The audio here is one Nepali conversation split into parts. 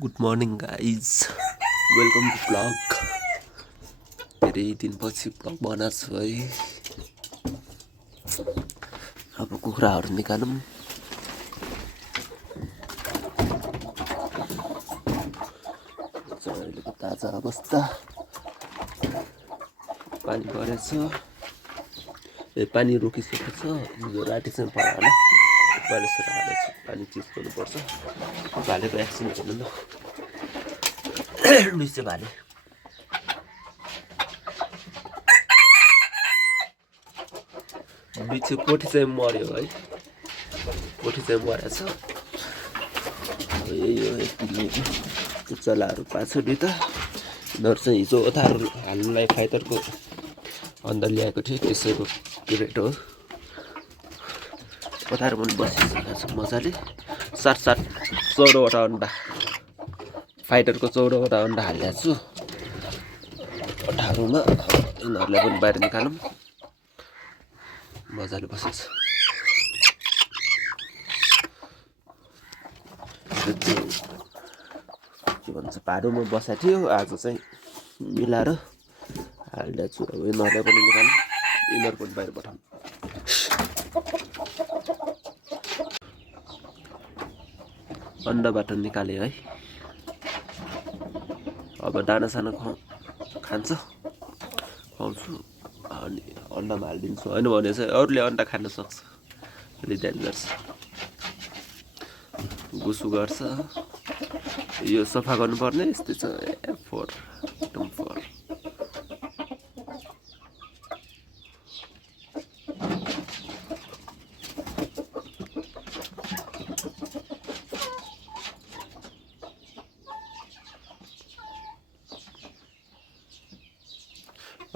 Good morning guys, welcome to blog. धेरै दिनपछि ब्लग बनाएको छु है। अब कुखुराहरू निकालौँ। अहिलेको ताजा अवस्था, पानी परेछ। पानी रोकिसकेको छ। हिजो राति चाहिँ पर्यो होला, बालेश्वर हालेको छु। पानी चिज गर्नुपर्छ। भालेको एक्सन हेर्नु न, लुइसे भाले। लुइसे पोठी चाहिँ मर्यो है, पोठी चाहिँ मरेछ। यही हो यति चलाहरू पाँच दुईवटा। यिनीहरू चाहिँ हिजो ओथारो हाल्नुलाई फाइटरको अन्डा ल्याएको थिएँ, त्यसैको क्रेट हो। ओथारो पनि बसिसकेको छ मजाले। 14वटा अन्डा, फाइटरको 14वटा अन्डा हालेको छु ओथारोमा। यिनीहरूलाई पनि बाहिर निकालौँ। मजाले बसेछ। के भन्छ, भाडोमा बसेको थियो, आज चाहिँ मिलाएर हालिदिएको छु। अब यिनीहरूलाई पनि निकाल्नु, यिनीहरू पनि बाहिर पठाउँ। अन्डाबाट निकालेँ है। अब दानासाना खान्छ, खुवाउँछु अनि अन्डामा हालिदिन्छु। होइन भने चाहिँ अरूले अन्डा खान सक्छ, अलि ध्यान गर्छ, गुसु गर्छ। यो सफा गर्नुपर्ने, यस्तै छ। फोर एकदम फोर।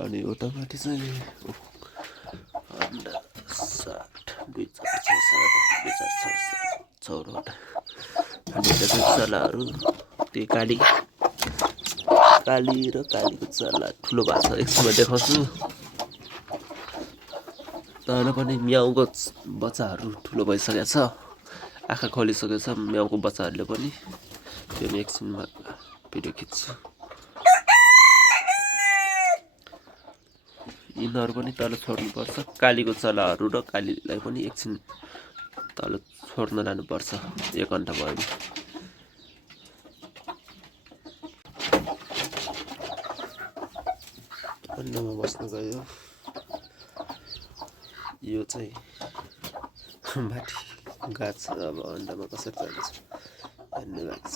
अनि उतापट्टि चाहिँ अन्डा 7, 2, 4, 6, 7, 2, 4, 6, 7, 14वटा। अनि यता चाहिँ चल्लाहरू, त्यही काली र कालीको चल्ला ठुलो भएको छ। एकछिनमा देखाउँछु। तर पनि म्याउको बच्चाहरू ठुलो भइसकेको छ, आँखा खोलिसकेको छ म्याउको बच्चाहरूले पनि। त्यो पनि एकछिनमा भिडियो खिच्छु। यिनीहरू पनि तल छोड्नुपर्छ। कालीको चल्लाहरू र कालीलाई पनि एकछिन तल छोड्न लानुपर्छ, 1 घन्टा भयो नि। अन्डामा बस्नु गयो। यो चाहिँ माथि गाछ। अब अन्डामा कसरी जान्छ हेर्नु लाग्छ।